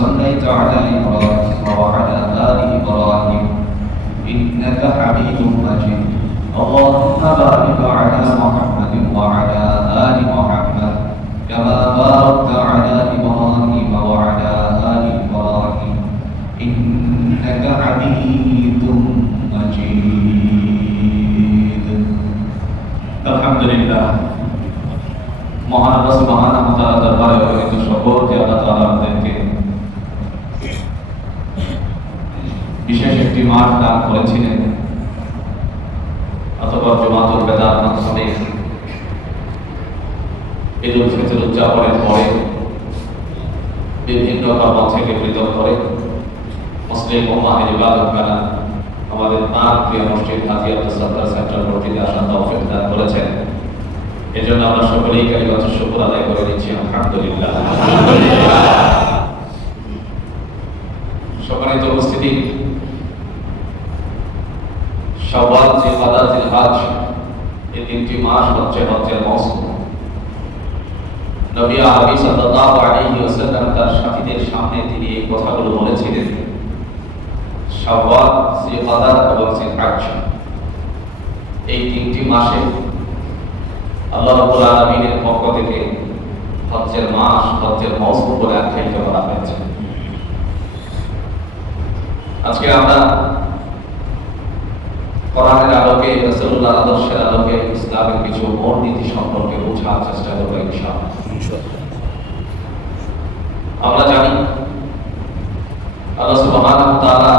صليت على إبراهيم وعلى آل إبراهيم إنك حميد مجيد اللهم بارك على محمد وعلى آل محمد كما باركت على إبراهيم وعلى آل إبراهيم إنك حميد مجيد الحمد لله মহান আল্লাহ সুবহানাহু ওয়া তাআলা দরবারে অগণিত শুকর যে আল্লাহ তাআলা আমাদেরকে বিশেষ একটি মাঠ দান করেছিলেন অথবা জুমাতুল বেদাত মাসে ঈদুল ফিতর উদযাপনের পরে বিভিন্ন কর্ম থেকে পৃথক করে মুসলিম উম্মাহের ইবাদতখানা আমাদের পাক প্রিয় মসজিদ হাজী আব্দুল সাত্তার সেন্ট্রাল মসজিদে আসার তৌফিক দান করেছেন। এজন্য আমরা সকলেই কালিমাত শুকর আদায় করে দিচ্ছি আলহামদুলিল্লাহ। সম্মানিত উপস্থিতি, শাওয়াল, জিলকাদা, জিলহজ এই তিনটি মাস হচ্ছে হজ্জের মৌসুম। নবী আরবি সাল্লাল্লাহু আলাইহি ওয়াসাল্লাম তার সাথীদের সামনে তিনি এই কথাগুলো বলেছিলেন, শাওয়াল, জিলকাদা এবং জিলহজ এই তিনটি মাসে আল্লাহ রাব্বুল আলামিনের পক্ষ থেকে হজ্জের মাস, হজ্জের মৌসুম বলে আখ্যায়িত করা হয়েছে। আজকে আমরা কোরআনের আলোকে, রাসূলুল্লাহর আদর্শের আলোকে ইসলামের কিছু মূলনীতি সম্পর্কে বোঝার চেষ্টা করব ইনশাআল্লাহ। আমরা জানি আল্লাহ সুবহানাহু ওয়া তাআলা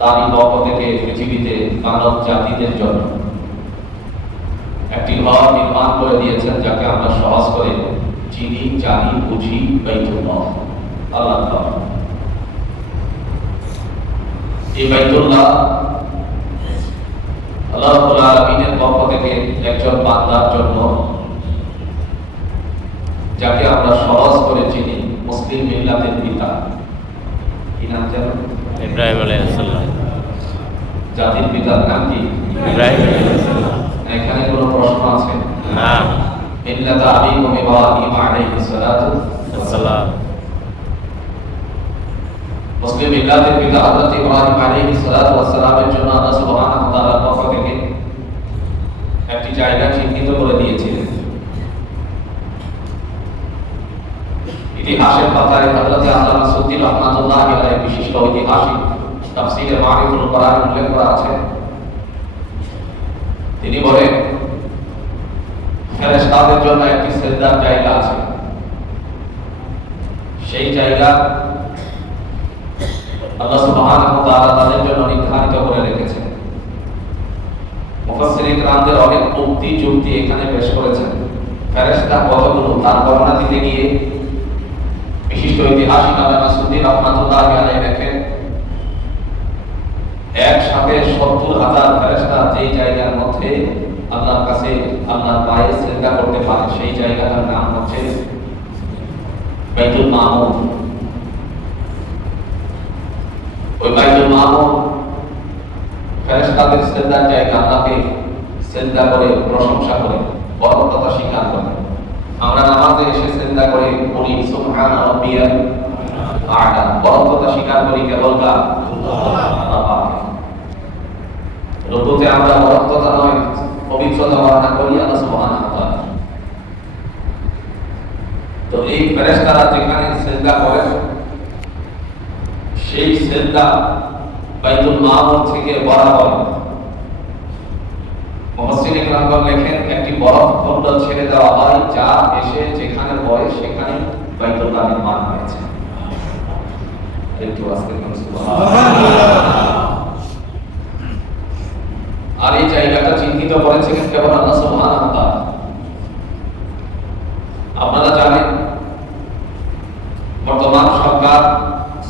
তারই পক্ষ থেকে পৃথিবীতে মানব জাতিদের জন্য একটি ঘর নির্মাণ করে দিয়েছেন, যাকে আমরা সহজ করে চিনি, জানি, বুঝি বাইতুল্লাহ, আল্লাহর ঘর। এই বাইতুল্লাহ আল্লাহ রাব্বুল আলামিনের পক্ষ থেকে একজন বান্দার জন্য, যাকে আমরা সহজ করে চিনি মুসলিম মিল্লাতের পিতা, কি নাম যেন? ইব্রাহিম আলাইহিস সালাম। জাতির পিতার নাম কি? ইব্রাহিম আলাইহিস সালাম। এখানে কোনো প্রশ্ন আছে? না। মিল্লাত আবিকুম ইব্রাহিম আলাইহিস সালাতু ওয়াস সালাম। মুসলিম মিল্লাতের পিতা হযরত ইব্রাহিম আলাইহিস সালাতু ওয়াস সালামের জন্য আল্লাহ সুবহানাহু ওয়া তাআলার পক্ষ থেকে একটি জায়গা চিহ্নিত করে দিয়েছিলেন। ইতিহাসের পাতায় হযরত আল্লামা সুদ্দী রাহমাতুল্লাহি আলাইহি বিশিষ্ট ঐতিহাসিক তাফসীরে মারিফুল কোরআন উল্লেখ করা আছে। তিনি বলেন, ফেরেশতাদের জন্য একটি সিজদার জায়গা আছে, সেই জায়গা আল্লাহ সুবহানাহু ওয়া তাআলা তাদের জন্য নির্ধারিত করে রেখেছেন। মুফাসসিরিন কিরামদের অনেক উক্তি যুক্তি এখানে পেশ করেছেন। ফেরেশতা কতগুলো তার বর্ণনা দিতে গিয়ে বিশিষ্ট ঐতিহাসিক আল্লামা সুদ্দী রাহমাতুল্লাহি আলাইহি লেখেন, একসাথে ৭০,০০০ ফেরেশতা যেই জায়গার মধ্যে আল্লাহর কাছে আল্লাহর পায়ে সিজদা করতে পারে, সেই জায়গাটার নাম হচ্ছে বাইতুল মামুর। ওই বাইতুল মামুর ফেরেশতাদের সিজদার জায়গা, আল্লাহকে সিজদা করে প্রশংসা করে বরকততা স্বীকার করে। আমরা নামাজে এসে সিজদা করে বলি সুবহান রাব্বিয়াল আ'লা, বরকততা স্বীকার করি কেবল কার? আল্লাহ পাক। রুকুতে আমরা বরকততা নয়, পবিত্রতা বর্ণনা করি আল্লাহ সুবহানাহু ওয়া তাআলা। তো এই ফেরেশতারা যেখানে সিজদা করে, সেই সিজদা বাইতুল মামুর থেকে বরাবর মুফাসসিরিন কিরামগণ লেখেন, একটি বরফ খন্ড ছেড়ে দেওয়া হয়, যা এসে যেখানে পড়ে সেখানে বাইতুল্লাহ নির্মাণ হয়েছে। একটু আস্তে করে সুবহানাল্লাহ। আর এই জায়গাটা চিহ্নিত করেছিলেন কেবল আল্লাহ সুবহানাহু ওয়া তাআলা। আপনারা জানেন বর্তমান সরকার,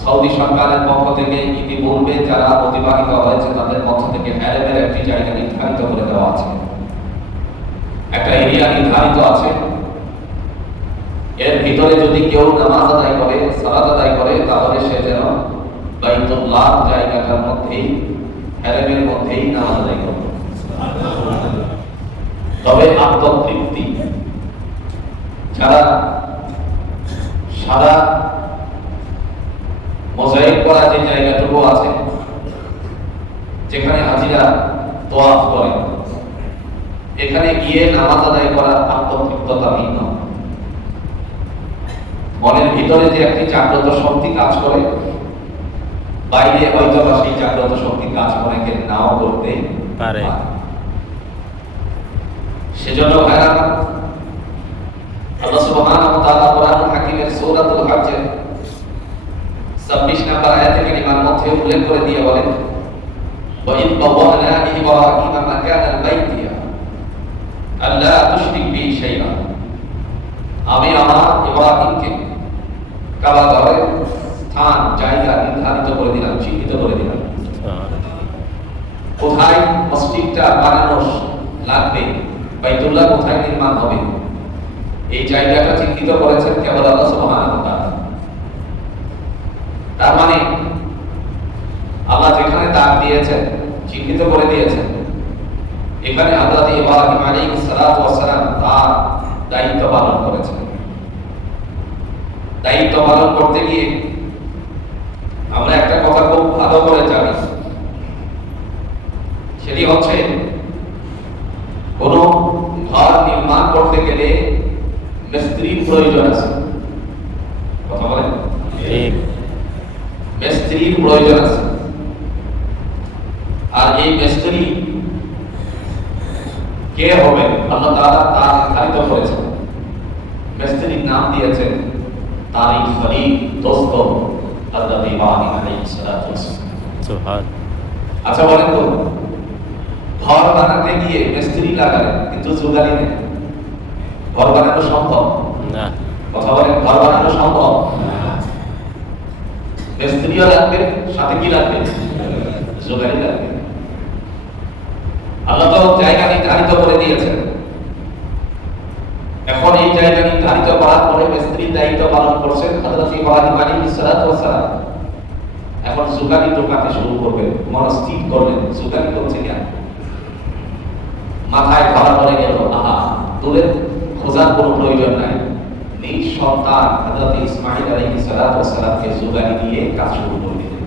সৌদি সরকারের পক্ষ থেকে ইতিপূর্বে যারা অতিবাহিত হয়েছে তাদের মধ্য থেকে হ্যারেমের একটি জায়গা নির্ধারিত করে দেওয়া আছে, একটা এরিয়া নির্ধারিত আছে। এর ভিতরে যদি কেউ নামাজ আদায় করে, সালাত আদায় করে, তাহলে সে যেন বাইতুল্লাহ জায়গাটার মধ্যেই, হ্যারেমের মধ্যেই নামাজ আদায় করবে। তবে আত্মতৃপ্তি, যারা সারা মোজাইক করা যে জায়গাটুকু আছে যেখানে হাজিরা তোয়াফ করে, এখানে গিয়ে নামাজ আদায় করার আত্মতৃপ্ততা ভিন্ন। মনের ভিতরে যে একটি জাগ্রত শক্তি কাজ করে, বাইরে হয়তো বা সেই জাগ্রত শক্তি কাজ করে কে নাও করতে পারে। সেজন্য ভাইরা আল্লাহ সুবহানাহু ওয়া তাআলা কোরআনুল হাকিমের সূরাতুল হজ্জের 26 নম্বর আয়াতে কারিমার মধ্যে উল্লেখ করে দিয়ে বলেন, ওয়া ইন বাওয়ানা ইব্রাহিমা মাকানাল বাইতি আল্লা তুশরিক বি শাইআ, আমি আমার ইব্রাহিমকে কাবা ঘরের স্থান জায়গা নির্ধারিত করে দিলাম, চিহ্নিত করে দিলাম। কোথায় মসজিদটা বানানো লাগবে, বাইতুল্লাহ কোথায় নির্মাণ হবে, এই জায়গাটা চিহ্নিত করেছেন কেবল আল্লাহ সুবহানাহু ওয়া তাআলা। তার মানে আল্লাহ যেখানে দাগ দিয়েছেন, চিহ্নিত করে দিয়েছেন, এখানে হযরত ইব্রাহিম আলাইহিস সালাতু ওয়াস সালাম তার দায়িত্ব পালন করেছেন। দায়িত্ব পালন করতে গিয়ে আমরা একটা কথা খুব ভালো করে জানি, সেটি হচ্ছে কোন ঘর নির্মাণ করতে গেলে মিস্ত্রির প্রয়োজন আছে। কথা বলেন, মিস্ত্রির প্রয়োজন আছে। আর এই মিস্ত্রি কে হবে আল্লাহ তাআলা তা নির্ধারিত করেছেন। মিস্ত্রির নাম দিয়েছেন তারই খলিল দোস্ত হযরত ইব্রাহিম আলাইহিস সালাতু ওয়াস সালাম। সুবহান। আচ্ছা বলেন তো, ঘর বানাতে গিয়ে মিস্ত্রি লাগালেন কিন্তু জোগাড়ি নেই, ঘর বানানো সম্ভব না? কথা বলেন, ঘর বানানো সম্ভব না। মিস্ত্রিও লাগবে, সাথে কি লাগবে? জোগাড়ি লাগবে। আল্লাহ তো জায়গা নির্ধারিত করে দিয়েছেন। এখন এই জায়গা নির্ধারিত করার পরে মিস্ত্রির দায়িত্ব পালন করছেন হযরত ইব্রাহিম আলাইহিস সালাতু ওয়াস সালাম। এখন জোগাড়ি ঢোকাতে শুরু করবেন, মনস্থির করলেন জোগাড়ি করছে কেন, মাথায় ধরা পড়ে গেল, আহা দূরে খোঁজার কোনো প্রয়োজন নাই, নিজ সন্তান হযরত ইসমাঈল আলাইহিস সালাতু ওয়াস সালামকে জোগাড়ি দিয়ে কাজ শুরু করে দিলেন।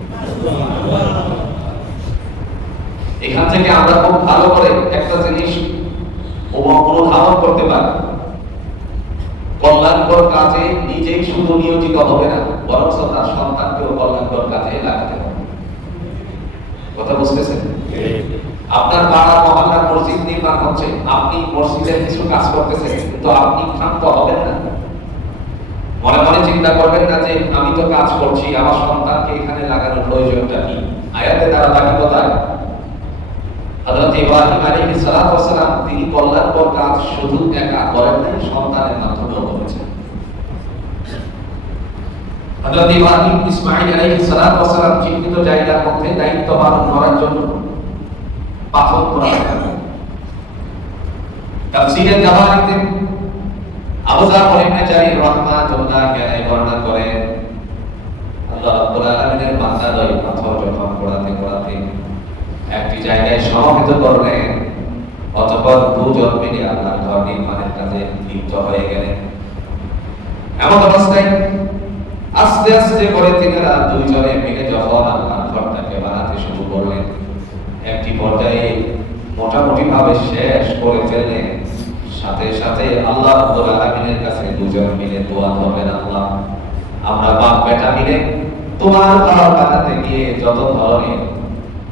এখান থেকে আমরা খুব ভালো করে একটা জিনিস অনুধাবন করতে পারি, কল্যাণকর কাজে নিজেই শুধু নিয়োজিত হবে না, বরং তার সন্তানকেও কল্যাণকর কাজে লাগাতে হবে। কথা বুঝতেছেন? আপনার পাড়া মহল্লার মসজিদ নির্মাণ হচ্ছে, আপনি মসজিদের কিছু কাজ করতেছেন, কিন্তু আপনি ক্ষান্ত হবেন না। মনে মনে চিন্তা করবেন না যে আমি তো কাজ করছি, আমার সন্তানকে এখানে লাগানোর প্রয়োজনটা কি। আয়াতে ধারাবাহিকতায় হযরত ইব্রাহিম আলাইহিস সালাতু ওয়াস সালাম তিনি কল্যাণকর কাজ শুধু একা করেন নাই, সন্তানের মাধ্যমেও করেছেন। হযরত ইব্রাহিম ইসমাঈল আলাইহিস সালাতু ওয়াস সালাম চিহ্নিত জায়গার মধ্যে দায়িত্ব পালন করার জন্য পাথর করেছেন। তাফসীরে জাওয়াহিরিতে আবু জাফর ইবনে জারির রাহমাতুল্লাহ আলাইহি বর্ণনা করেন, আল্লাহ রাব্বুল আলামিনের বান্দা ওই পাথর যখন কোড়াতে একটি জায়গায় সমাহিত করলেন, অতঃপর দুজন মিলে আল্লাহর ঘর নির্মাণের কাজে লিপ্ত হয়ে গেলেন। এমন অবস্থায় আস্তে আস্তে করে তিনারা দুইজনে মিলে যখন আল্লাহর ঘরটাকে বানাতে শুরু করলেন, একটি পর্যায়ে মোটামুটি ভাবে শেষ করে ফেললেন। সাথে সাথে আল্লাহ রাব্বুল আলামিনের কাছে দুজন মিলে দোয়া করলেন, আল্লাহ আমরা বাপ বেটা মিলে তোমার ঘর বানাতে গিয়ে যত ধরনের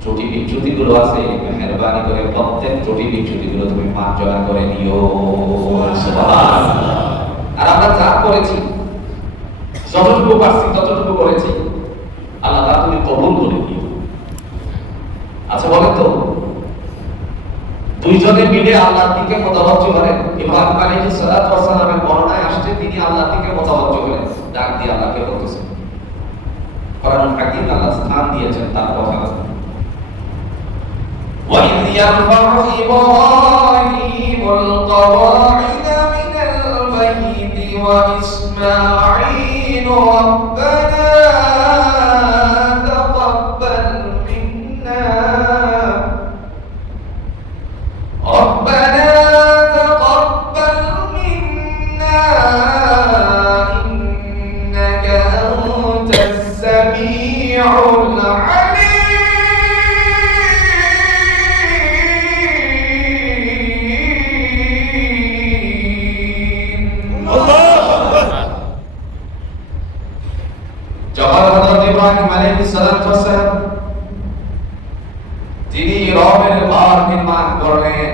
ত্রুটি বিচ্যুতিগুলো আছে, মেহেরবানি করে প্রত্যেক ত্রুটি বিচ্যুতিগুলো তুমি মার্জনা করে নিও। সুবহানাল্লাহ। আর আমরা যা করেছি, যতটুকু পারছি ততটুকু করেছি, আল্লাহ তা তুমি কবুল করে নিও। আচ্ছা বলেন তো, দুইজনে মিলে আল্লাহর দিকে মুতাওয়াজ্জিহ হলেন। ইব্রাহিম আলাইহিস সালাতু ওয়াস সালামের বর্ণনায় আসছে তিনি আল্লাহর দিকে মুতাওয়াজ্জিহ হলেন, ডাক দিয়ে আল্লাহকে বলতেছেন। কোরআনুল হাকিম আল্লাহ স্থান দিয়েছেন তার কথা। وَإِذْ يَرْفَعُ إِبْرَاهِيمُ الْقَوَاعِدَ مِنَ الْبَيْتِ وَإِسْمَاعِيلُ رَبَّنَا تَقَبَّلْ مِنَّا إِنَّكَ أَنْتَ السَّمِيعُ সামিউল আলিম। যখন হযরত ইব্রাহিম আলাইহিস সালাতু ওয়াস সালাম তিনি রবের ঘর নির্মাণ করলেন,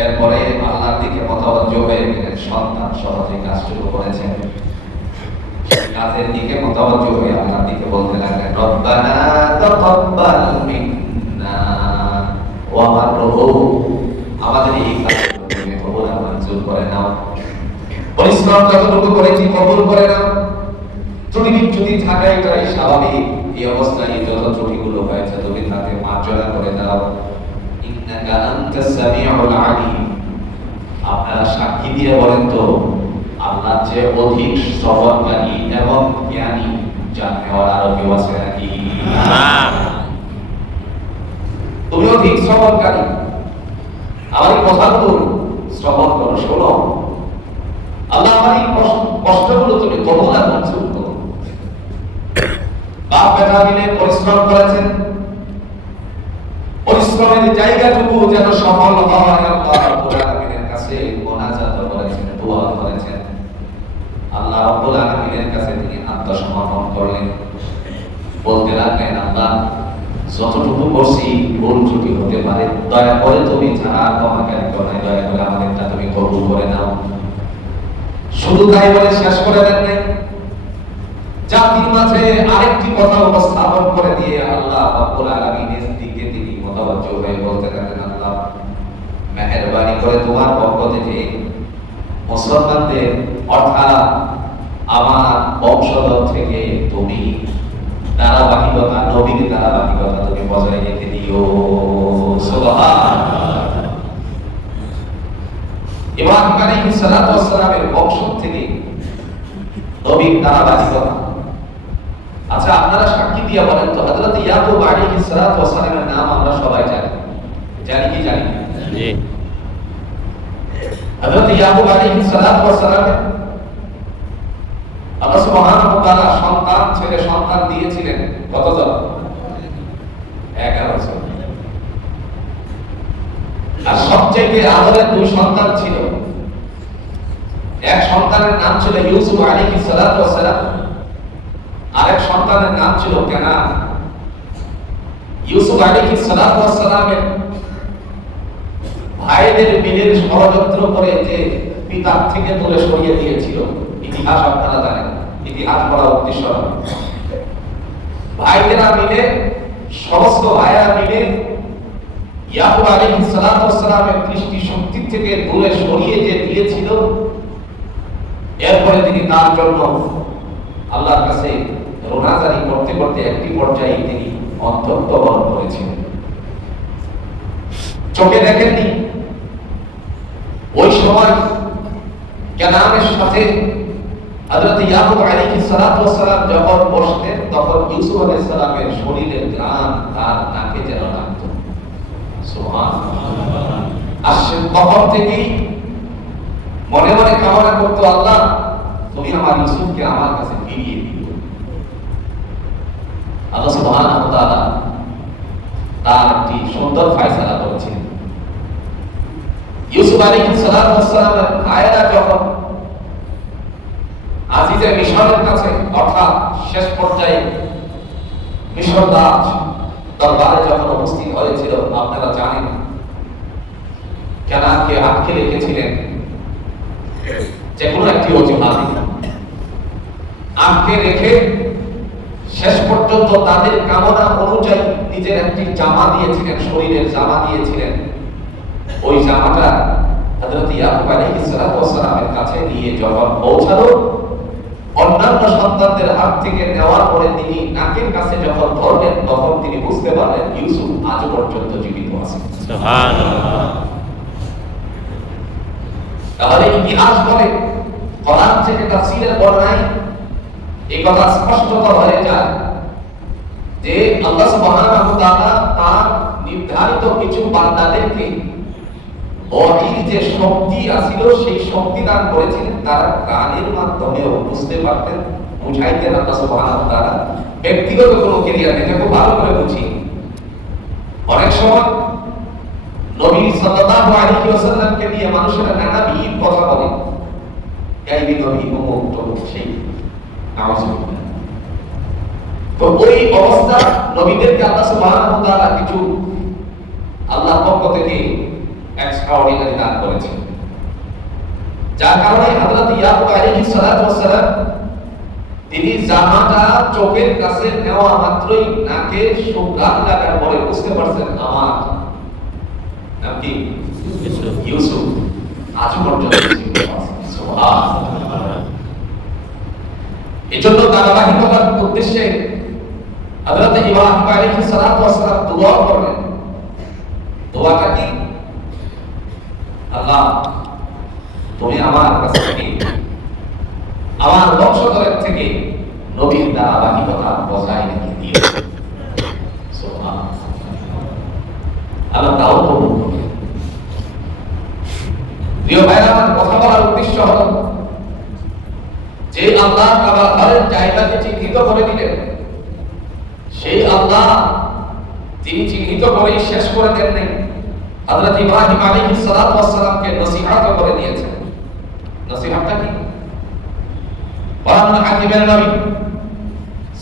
এরপরে আল্লাহর দিকে মতওয়াজ্জহ হয়ে গেলেন, সন্তান সহজে কাজ শুরু করেছেন। কাজের দিকে মতওয়াজ্জহ হয়ে আল্লাহর দিকে বলতে লাগলেন, রব্বানা তাকাব্বাল মিন্না ওয়া মারহু, আমাদের এই কাজগুলো তুমি কবুল আর মঞ্জুর করে নাও। পরিশ্রম যতটুকু করেছি কবুল করে নাও। ত্রুটি থাকা এটাই স্বাভাবিক। এই অবস্থায় যত ত্রুটিগুলো হয়েছে তুমি তাকে মার্জনা করে দাও। ইন্নাকা আনতাস সামিউল আলিম। আপনারা সাক্ষী দিয়ে বলেন তো, আল্লাহ যে অধিক শ্রবণকারী এবং জ্ঞানী, জানেওয়ালা আরো কেউ আছে নাকি? তুমি অধিক শ্রবণকারী, আমার এই কথাগুলো শ্রবণ করো, শোনো। আল্লাহ আমার এই কষ্টগুলো তুমি কবুল আর মঞ্জুর করো। বাপ বেটা মিলে পরিশ্রম করেছেন, পরিশ্রমের জায়গাটুকু যেন সফল হয় আল্লাহ রাব্বুল আলামিনের কাছে মুনাজাত করেছেন, দোয়া করেছেন। আল্লাহ রাব্বুল আলামিনের কাছে তিনি আত্মসমর্পণ করলেন, বলতে লাগলেন, আল্লাহ যতটুকু করছি ভুল ত্রুটি হতে পারে, দয়া করে তুমি যারা ক্ষমাকারী করো, দয়া করে আমাদেরটা তুমি কবুল করে নাও। শুধু তাই বলে শেষ করে দেন নাই, জাতির মাঝে আরেকটি কথা উপস্থাপন করে দিয়ে আল্লাহ রাব্বুল আলামিনের দিকে তিনি মতওয়াজ্জহ হয়ে বলতে লাগলেন, আল্লাহ মেহেরবানি করে তোমার পক্ষ থেকে মুসলমানদের অর্থাৎ আমার বংশধর থেকে তুমি ধারাবাহিকতা, নবীর ধারাবাহিকতা তুমি বজায় রেখে দিও। সুবহানাল্লাহ। ইব্রাহিম আলাইহিস সালাতু ওয়াস সালামের বংশ থেকে নবীর ধারাবাহিকতা। আচ্ছা, আপনারা সাক্ষী দিয়ে বলেন তো, হযরত ইয়াকুব আলাইহিস সালাতু ওয়াস সালামের নাম আমরা সবাই জানি, জানি কি জানি? জি। হযরত ইয়াকুব আলাইহিস সালাতু ওয়াস সালামের আল্লাহ সুবহানাহু ওয়া তাআলা সন্তান, ছেলে সন্তান দিয়েছিলেন কতজন? 11 জন। আর সবচেয়ে আদরের দুই সন্তান ছিল। এক সন্তানের নাম ছিল ইউসুফ আলাইহিস সালাতু ওয়াস সালাম, আরেক সন্তানের নাম ছিল কেনান। ইউসুফ আলাইহিস সালাতু ওয়াস সালামের ভাইদের মিলে ষড়যন্ত্র করে যে পিতার থেকে দূরে সরিয়ে দিয়েছিল, ইতিহাস আপনারা জানেন, ইতিহাস পড়া উদ্দেশ্য না। ভাইয়েরা মিলে, সমস্ত ভাইয়েরা মিলে ইয়াকুব আলাইহিস সালাতু ওয়াস সালামের দৃষ্টি শক্তি থেকে দূরে সরিয়ে যে দিয়েছিল, এরপরে তিনি তার জন্য আল্লাহর কাছে রোনাজারি করতে করতে একটি পর্যায়ে তিনি অন্তর্বরণ করেছিলেন। চোখে দেখেননি, ওই সময় কেনানের সাথে হযরত ইয়াকুব আলাইহিস সালাতু ওয়াস সালাম যখন বসতেন, তখন ইউসুফ আলাইহিস সালামের শরীরের ঘ্রাণ তার নাকে যেন লাগতো। সুবহানাল্লাহ। আর সে তখন থেকেই মনে মনে কামনা করতো, আল্লাহ তুমি আমার ইউসুফকে আমার কাছে ফিরিয়ে দিও। আল্লাহ সুবহানাহু ওয়া তাআলা তার একটি সুন্দর ফয়সালা করেছেন। ইউসুফ আলাইহিস সালাতু ওয়াস সালামের ভাইয়েরা যখন আজিজে মিশরের কাছে, অর্থাৎ শেষ পর্যায়ে মিশর রাজ দরবারে যখন উপস্থিত হয়েছিল, আপনারা জানেন কেনানকে আটকে রেখেছিলেন যে কোনো একটি অজুহাত আটকে রেখে শেষ পর্যন্ত তাদের কামনা অনুযায়ী নিজের একটি জামা দিয়েছিলেন, শরীরের জামা দিয়েছিলেন। ওই জামাটা হযরত ইয়াকুব আলাইহিস সালাতু ওয়াস সালামের কাছে নিয়ে যখন পৌঁছালো, অন্যান্য সন্তানদের হাত থেকে নেওয়ার পরে তিনি নাকের কাছে যখন ধরলেন, তখন তিনি বুঝতে পারলেন ইউসুফ আজ পর্যন্ত জীবিত আছে। সুবহানাল্লাহ। তাহলে ইতিহাস বলে, কোরআন থেকে তাফসীরের বর্ণনায় এই কথা স্পষ্টত হয়ে যায় যে আল্লাহ সুবহানাহু ওয়া তাআলা তার নির্ধারিত কিছু বান্দাদেরকে ওহির যে শক্তি আছিল সেই শক্তি দান করেছিলেন, তারা গানের মাধ্যমেও বুঝতে পারতেন, বুঝাইতেন আল্লাহ সুবহানাহু ওয়া তাআলা। ব্যক্তিগত কোনো ক্যারিয়ার এটা খুব ভালো করে বুঝি। অনেক সময় নবী সাল্লাল্লাহু আলাইহি ওয়াসাল্লামকে নিয়ে মানুষেরা নানাবিধ কথা বলে, গায়বী নবী অমুক তমুক সেই নাউজুবিল্লাহ। তো ওই অবস্থা নবীদেরকে আল্লাহ সুবহানাহু ওয়া তাআলা কিছু আল্লাহর পক্ষ থেকে এক্সট্রাঅর্ডিনারি দান করেছেন, যার কারণে হযরত ইয়াকুব আলাইহিস সালাতু ওয়াস সালাম তিনি জামাটা চোখের কাছে নেওয়া মাত্রই নাকে সুগন্ধ লাগার পরে বুঝতে পারছেন আমার নাম কি ইউসুফ। আজ পর্যন্ত সুবহানাল্লাহ। এজন্য ধারাবাহিকতার উদ্দেশ্যে হযরত ইব্রাহিম আলাইহিস সালাতু ওয়াস সালাম দোয়া করলেন। দোয়াটা কি? আল্লাহ তুমি আমার কাছ থেকে, আমার বংশধরের থেকে নবীর ধারাবাহিকতা বজায় রেখে দিও। সুবহানাল্লাহ। আল্লাহ তাও কবুল করলেন। প্রিয় ভাইরা, আমার কথা বলার উদ্দেশ্য হলো যে আল্লাহ কাবার ঘরের জায়গাকে চিহ্নিত করে দিলেন, সেই আল্লাহ তিনি চিহ্নিত করেই শেষ করে দেন নাই, হযরত ইব্রাহিম আলাইহিস সালাতু ওয়াস সালামকে নসিহত করে দিয়েছেন। নসিহতটা কি? ওয়ান হাকিমের নবী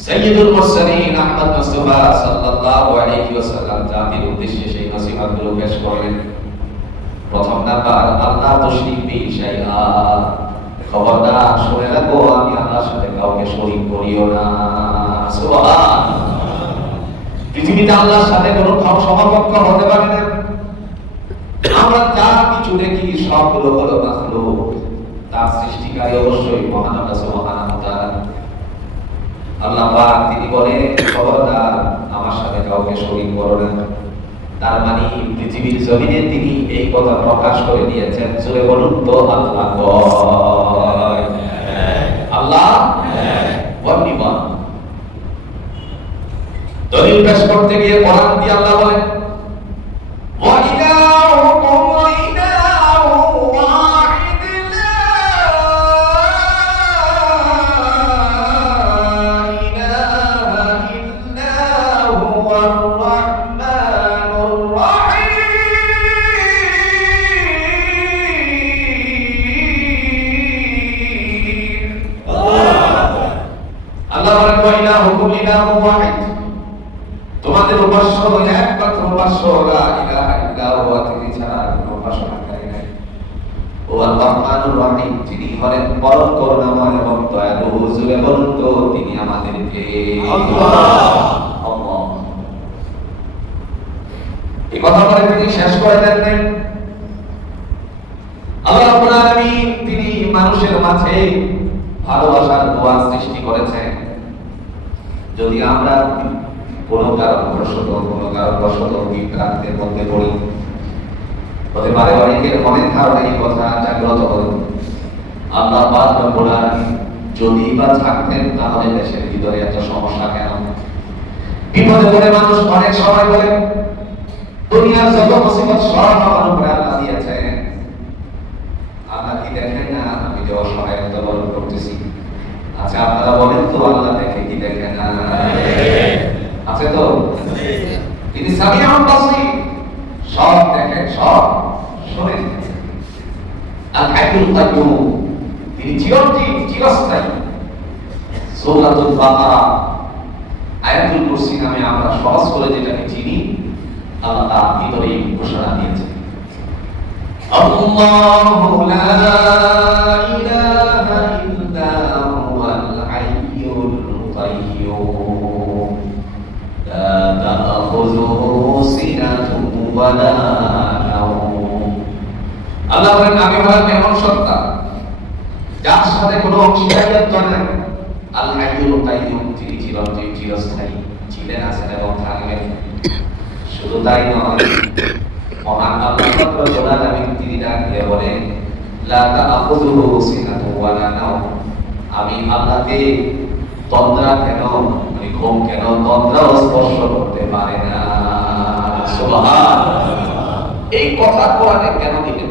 সাইয়্যিদুল মুরসালিন আহমদ মুস্তাফা সাল্লাল্লাহু আলাইহি ওয়াসাল্লাম জাতির উদ্দেশ্যে সেই নসিহতগুলো পেশ করলেন। প্রথম নাম্বার, আল্লাহ তুশরিক বিহি শাইআ, খবরদার শুনে রাখো আমি আল্লাহর সাথে কাউকে শরীক করিও না। সুবহানাল্লাহ। পৃথিবীতে আল্লাহর সাথে কোনো সমকক্ষ হতে পারে না। আমরা যা কিছু দেখি সবগুলো হলো মাখলুক, তার সৃষ্টিকারী অবশ্যই মহান আল্লাহ সুবহানাহু ওয়া তাআলা। আল্লাহ পাক তিনি বলেন খবরদার আমার সাথে কাউকে শরীক করো না। তার মানে পৃথিবীর জমিনে তিনি এই কথা প্রকাশ করে দিয়েছেন। জোরে বলুন তো আল্লাহ কয়। আল্লাহ ওয়াহিবান। দলিল পেশ করতে গিয়ে কোরআন দিয়ে আল্লাহ বলেন ওয়া ইলাহুকুম ইলাহু ওয়াহিদ লা ইলাহা ইল্লা হুয়ার রাহমানুর রাহিম। আল্লাহ বলেন ওয়া ইলাহুকুম ইলাহু ওয়াহিদ, তোমাদের উপাস্য হলো একমাত্র উপাস্য, লা ইলাহা ইল্লা হুয়া, তিনি ছাড়া কোনো উপাসনাকারী নাই। ও আর-রাহমানুর রাহিম, যিনি হলেন পরম করুণাময় এবং দয়ালু। জোরে বলুন তো তিনি আমাদেরকে আল্লাহ। এই কথা বলে তিনি শেষ করে দেন নাই। আল্লাহ রাব্বুল আলামিন তিনি মানুষের মাঝে ভালোবাসার দোয়া সৃষ্টি করেছেন। যদি আমরা কোনো কারণবশত বিভ্রান্তের মধ্যে পড়ি, হতে পারে অনেকের মনের ধারণা এই কথা জাগ্রত হল, আল্লাহ পাক রব্বুল আলামিন যদি বা থাকতেন তাহলে দেশের ভিতরে এত সমস্যা কেন? বিপদে পড়ে মানুষ অনেক সময় বলে দুনিয়ার যত মুসিবত সব আমার উপরে আল্লাহ দিয়েছেন। আল্লাহ কি দেখেন না আমি যে অসহায়তা বরণ করতেছি? আচ্ছা আপনারা বলেন তো আল্লাহ দেখে কি দেখেন না? আছে তো? তিনি সামিউন বাসীর, সব দেখেন, সব শোনেন। আল হাইয়ুল কাইয়ুম, তিনি চিরস্থায়ী। সূরাতুল বাকারা আয়াতুল কুরসি নামে আমরা সহজ করে যেটাকে চিনি, আল্লাহ তার ভিতরেই ঘোষণা দিয়েছেন আল্লাহু লা ইলাহা ইল্লা হুয়াল হাইয়ুল কাইয়ুম লা তাখুযুহু সিনাতুন ওয়া লা নাওম। আল্লাহ বলেন আমি হলাম এমন সত্তা যার সাথে কোনো অংশীদারিত্ব নাই। আল হাইয়ুল কাইয়ুম, তিনি চিরস্থায়ী, ছিলেন, আছেন এবং থাকবেন। শুধু তাই নয়, মহান আল্লাহ রাব্বুল আলামিন তিনি ডাক দিয়ে বলেন লা তাখুযুহু সিনাতুন ওয়া লা নাওম, আমি আল্লাহকে তন্দ্রা কেন, মানে ঘুম কেন, তন্দ্রাও স্পর্শ করতে পারে না। সুবহানাল্লাহ। এই কথা কোরআনে কেন দিলেন?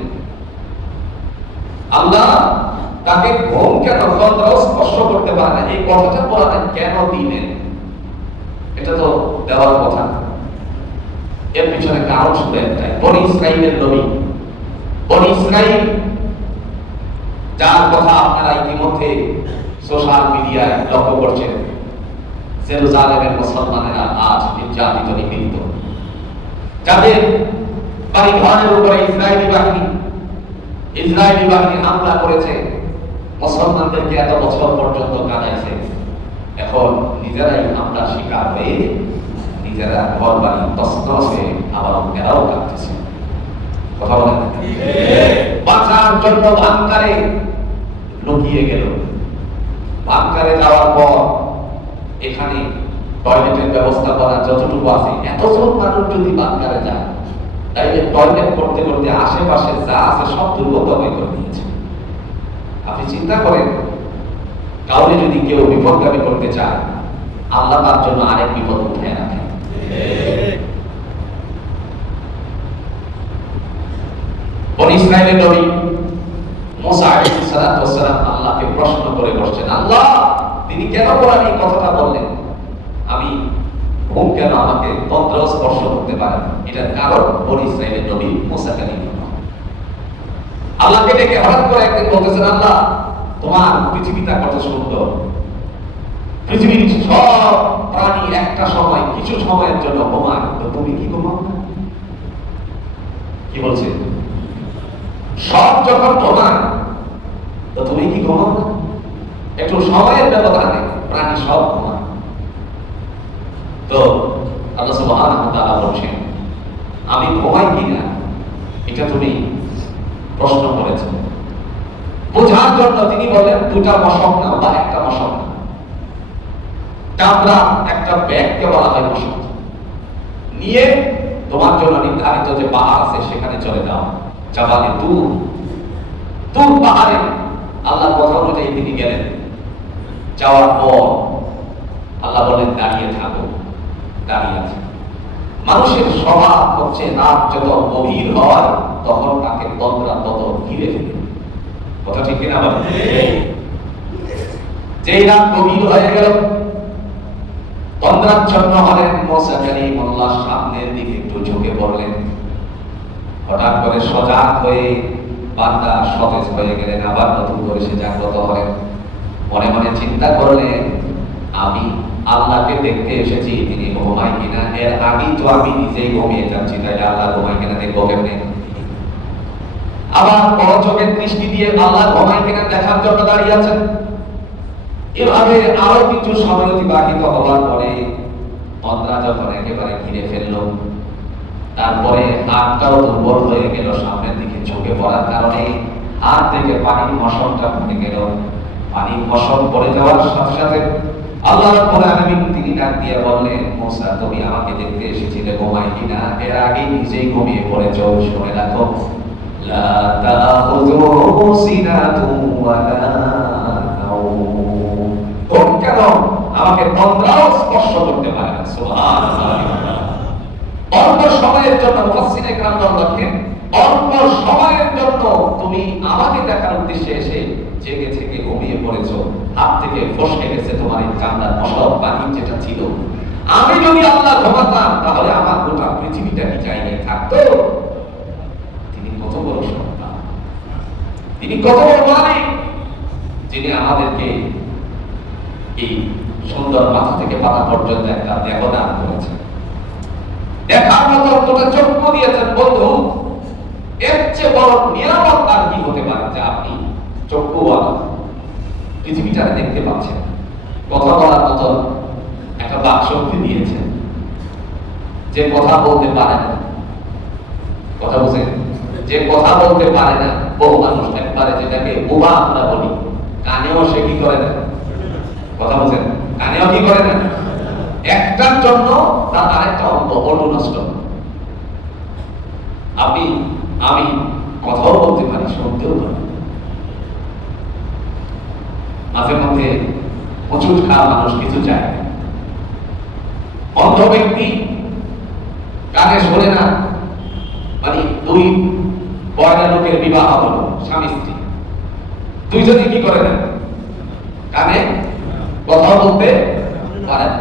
আল্লাহ তাকে ঘুম কেন তন্দ্রাও স্পর্শ করতে পারে না, এই কথাটা কোরআনে কেন দিলেন? এটা তো দেওয়ার কথা। এর পিছনে কারণ শুধু একটাই, বনি ইসরাইলের নবী, বনি ইসরাইল যার কথা আপনারা ইতিমধ্যে সোশ্যাল মিডিয়ায় লক্ষ্য করছেন। জেরুজালেমের মুসলমানেরা আজ নির্যাতিত, নিপীড়িত, যাদের বাড়ি ঘরের উপরে ইসরায়েলি বাহিনী হামলা করেছে, মুসলমানদেরকে এত বছর পর্যন্ত কাঁদাইছে, এখন নিজেরাই হামলা শিকার হয়ে নিজেরা ঘর বাড়ি তছনছ হয়ে আবার এরাও কাঁদতেছে। কথা বলেন, বাঁচার জন্য বাংকারে লুকিয়ে গেল। বাংকারে যাওয়ার পর এখানে টয়লেটের ব্যবস্থা করা যতটুকু আছে, এতজন মানুষ যদি বাংকারে যায় তাইলে টয়লেট করতে করতে আশেপাশে যা আছে সব দুর্গতময় করে দিয়েছে। আপনি চিন্তা করেন, কাউকে যদি কেউ বিপদগামী করতে চায়, আল্লাহ তার জন্য আরেক বিপদ উঠায় রাখেন। বনি ইসরাইলের নবী মুসা আলাইহিস সালাতু ওয়াস সালাম আল্লাহকে প্রশ্ন করে বসছেন, আল্লাহ তিনি কেন কোরআনে এই কথাটা বললেন? আমি ঘুম কেন আমাকে তন্দ্রাও স্পর্শ করতে পারে? এটার কারণ বনি ইসরাইলের নবী মুসা কালিমুল্লাহ আল্লাহকে ডেকে হঠাৎ করে একদিন বলতেছেন, আল্লাহ তোমার পৃথিবীটা কত সুন্দর, পৃথিবীর সব প্রাণী একটা সময় কিছু সময়ের জন্য ঘুমায়, তো তুমি কি ঘুমাও না? কি বলছে? সব যখন ঘুমায় তো তুমি কি ঘুমাও না? একটু সময়ের ব্যবধানে প্রাণী সব ঘুমায়। তো আল্লাহ সুবহানাহু ওয়া তাআলা বলেন, আমি ঘুমাই কিনা এটা তুমি প্রশ্ন করেছো। বোঝার জন্য তিনি বলেন, দুটা মশক নাও বা একটা মশক নাও। চামড়া একটা ব্যাগকে বলা হয় মশক, নিয়ে তোমার জন্য নির্ধারিত যে পাহাড় আছে সেখানে চলে যাও। জাবালে তুর, তুর পাহাড়ে আল্লাহর কথা অনুযায়ী তিনি গেলেন। যাওয়ার পর আল্লাহ বলেন, দাঁড়িয়ে থাকো। দাঁড়িয়ে আছে। মানুষের স্বভাব হচ্ছে রাত যত গভীর হয় তখন তাকে তন্দ্রা তত ঘিরে ফেলে। কথা ঠিক কিনা বলেন? যেই রাত গভীর হয়ে গেল, তন্দ্রাচ্ছন্ন হলেন, মুসা কালিমুল্লাহ সামনের দিকে একটু ঝুঁকে পড়লেন। হঠাৎ করে সজাগ হয়ে বান্দা সতেজ হয়ে গেলেন, আবার নতুন করে সে জাগ্রত হলেন। মনে মনে চিন্তা করলেন, আমি আল্লাহকে দেখতে এসেছি, তিনি ঘুমায় কিনা। এর আগেই তো আমি নিজেই ঘুমিয়ে যাচ্ছি, তাইলে আল্লাহ ঘুমায় কিনা দেখবো কেমনে? আবার বড় চোখের দৃষ্টি দিয়ে আল্লাহ ঘুমায় কিনা দেখার জন্য দাঁড়িয়ে আছেন। এভাবে আরো কিছু সময় অতিবাহিত হওয়ার পরে তন্দ্রা যখন একেবারে ঘিরে ফেলল, তারপরে হাতটাও দুর্বল হয়ে গেল সামনের দিকে ঝুঁকে পড়ার কারণে। হাত থেকে পানির মশকটা পড়ে গেল। পানির মশক পড়ে যাওয়ার সাথে সাথে আল্লাহ রাব্বুল আলামিন তিনি ডাক দিয়ে বললেন, মুসা তুমি আমাকে দেখতে এসেছিলে, ঘুমাই কিনা? এর আগে নিজেই ঘুমিয়ে পড়েছো। শুনে রাখো, লা তাখুযুহু সিনাতুন ওয়া লা নাওম। ঘুম কেন আমাকে তন্দ্রাও স্পর্শ করতে পারে না। সুবহানাল্লাহ। অল্প সময়ের জন্য মুফাসসিরে কেরাম বলেন, অল্প সময়ের জন্য তুমি আমাকে দেখার উদ্দেশ্যে এসে জেগে থেকে ঘুমিয়ে পড়েছো। হাত থেকে ফসকে গেছে তোমার এই চামড়ার মশক পানি যেটা ছিল। আমি যদি আল্লাহ ঘুমাতাম তাহলে আমার গোটা পৃথিবীটা কি জায়গায় থাকতো? তিনি কত বড় সত্তা, তিনি কত বড় মালিক, যিনি আমাদেরকে এই সুন্দর মাথা থেকে পাতা পর্যন্ত একটা দেহ দান করেছেন, দেখার মতো তোমরা চক্ষু দিয়েছেন। বন্ধু, এর চেয়ে বড় নিয়ামত আর কি হতে পারে যে আপনি চক্ষুওয়ালা, পৃথিবীটা দেখতে পাচ্ছেন, কথা বলার মতো একটা বাক শক্তি দিয়েছেন। যে কথা বলতে পারে না, কথা বুঝেন, যে কথা বলতে পারে না, বহু মানুষ একবারে যেটাকে বোবা আমরা বলি, কানেও সে কি করে না, কথা বুঝেন, কানেও কি করে না, একটার জন্য তার আরেকটা অঙ্গ অন্য নষ্ট। আমি কথাও বলতে পারি, শুনতেও পারি। মাঝে মধ্যে প্রচুর খাওয়া মানুষ কিছু চায়। অন্ধ ব্যক্তি কানে শোনে না, মানে দুই বয়না লোকের বিবাহ হলো, স্বামী স্ত্রী দুইজনে কি করে দেন? কানে কথা বলতে পারে না।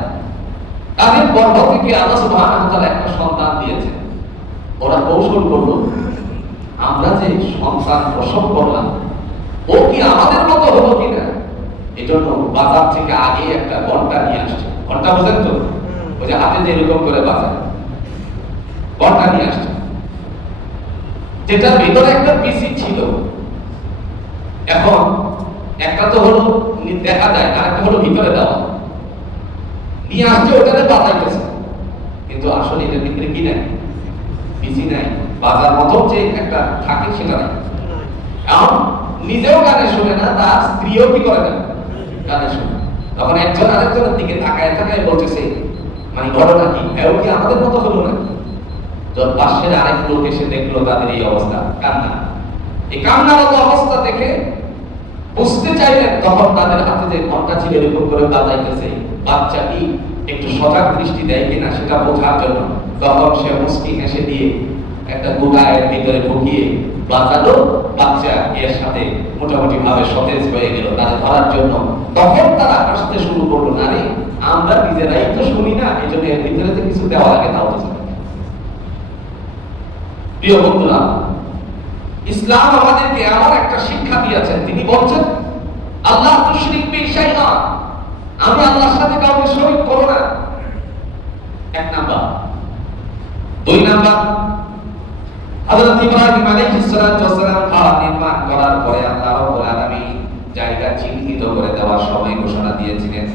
তাদের গর্ভ থেকে আল্লাহ সুবহানাহু ওয়া তাআলা একটা সন্তান দিয়েছেন। ওরা কৌশল করলো, আমরা যে সন্তান প্রসব করলাম ও কি আমাদের মতো হলো কিনা, এজন্য বাজার থেকে আগে একটা ঘন্টা নিয়ে আসছে। ঘন্টা বুঝেন তো, ওই যে হাতে যে এরকম করে বাজায়, ঘন্টা নিয়ে আসছে, যেটার ভিতরে একটা পিসি ছিল। এখন একটা তো হলো দেখা যায়, আর একটা হলো ভিতরে দেওয়া। নিয়ে আসছে, ওটাতে বাজাইতেছে, কিন্তু আসলে এটার ভিতরে কি নাই? পিসি নাই, বাজার মতো যে একটা থাকে সেটা নাই। এখন নিজেও গানে শুনে না, তার স্ত্রীও কি করে না, গানে শুনে। তখন একজন আরেকজনের দিকে তাকায় তাকায় বলতেছে, মানে ঘটনা কি, এও কি আমাদের মতো হলো না? তো পাশের আরেক লোক এসে দেখলো তাদের এই অবস্থা, কান্না। এই কান্নারত অবস্থা দেখে বুঝতে চাইলেন, তখন তাদের হাতে যে ঘন্টা ছিল এরকম করে বাজাইতেছে, বাচ্চা কি একটু সজাগ দৃষ্টি দেয় কিনা সেটা বোঝার জন্য তখন সে মুস্কি হেসে দিয়ে একটা গুগায়ের ভিতরে ঢুকিয়ে বাঁচালো। বাচ্চা এর সাথে মোটামুটি ভাবে সতেজ হয়ে গেল তাদের ধরার জন্য। তখন তারা হাসতে শুরু করলো, না রে আমরা নিজেরাই তো শুনি না, এই জন্য এর ভিতরে তো কিছু দেওয়া লাগে, তাও তো। প্রিয় বন্ধুরা, ইসলাম আমাদেরকে এমন একটা শিক্ষা দিয়েছেন, তিনি বলছেন আল্লাহ তুশরিক বি শাইআ, আমি আল্লাহর সাথে কাউকে শরীক করব না। এক নাম্বার। দুই নাম্বার, হযরত ইব্রাহিম আলাইহিস সালাতু ওয়াস সালাম ঘর নির্মাণ করার পরে আল্লাহ রাব্বুল আলামিন জায়গা চিহ্নিত করে দেওয়ার সময় ঘোষণা দিয়েছিলেন,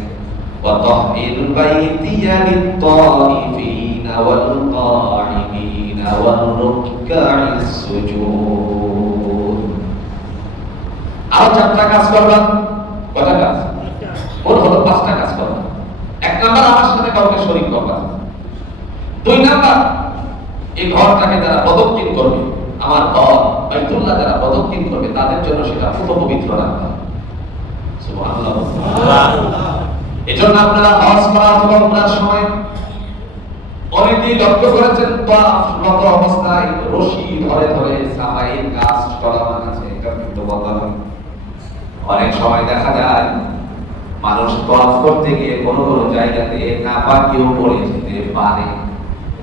ওয়া তাহহিরুল বাইতিয়া লিত-তাইফিনা ওয়াল কাঈমিনা ওয়াল রুকআইস সুজুদ। আর চারটা কাজ করবা। কয়টা কাজ? ওর হলো পাঁচটা কাজ করবা। এক নাম্বার, আমার সাথে কাউকে শরীক করবা। দুই নাম্বার, এই ঘরটাকে যারা প্রদক্ষিণ করবে, আমার ঘর বাইতুল্লাহ যারা প্রদক্ষিণ করবে তাদের জন্য সেটা পুত পবিত্র রাখবা। সুবহানাল্লাহ। এজন্য আপনারা হজ করা অথবা উমরার সময় অনেকেই লক্ষ্য করেছেন তাওয়াফরত অবস্থায় রশি ধরে ধরে সাফাইয়ের কাজ করা আছে, এটা কিন্তু বলা হয়। অনেক সময় দেখা যায় মানুষ তাওয়াফ করতে গিয়ে কোনো কোনো জায়গাতে নাপাকিও পড়ে যেতে পারে।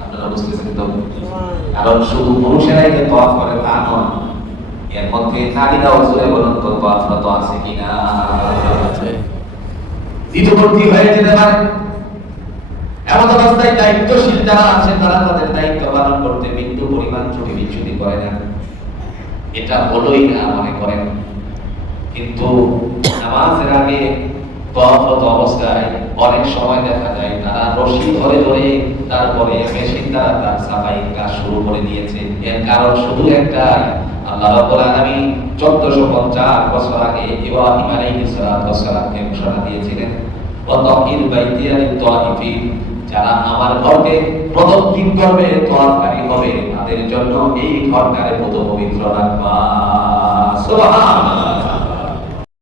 আপনারা বুঝতেছেন তো? কারণ শুধু পুরুষেরাই যে তাওয়াফ করে তা নয়, এর মধ্যে নারীরাও জোরে বলুন তো তাওয়াফরত আছে কিনা। দ্বিতীয়বর্তী হয়ে যেতে পারে। এমন অবস্থায় দায়িত্বশীল যারা আছে তারা তাদের দায়িত্ব পালন করতে মৃত্যু পরিমাণ ত্রুটি বিচ্যুতি করে না, এটা হলোই না মনে করেন। কিন্তু নামাজের আগে তাওয়াফরত অবস্থায় অনেক সময় দেখা যায় তারা রশি ধরে ধরে তারপরে মেশিন দ্বারা তার সাফাইয়ের কাজ শুরু করে দিয়েছে। এর কারণ শুধু একটাই, আল্লাহ রাব্বুল আলামিন 1450 বছর আগে ইব্রাহিম আলাইহিস সালামকে ঘোষণা দিয়েছিলেন, ওয়া তাহহির বাইতিয়া লিত-তাইফিন, যারা আমার ঘরকে প্রদক্ষিণ করবে, তাওয়াফকারী হবে, তাদের জন্য এই ঘরটাকে পুত পবিত্র রাখবা। সুবহানাল্লাহ।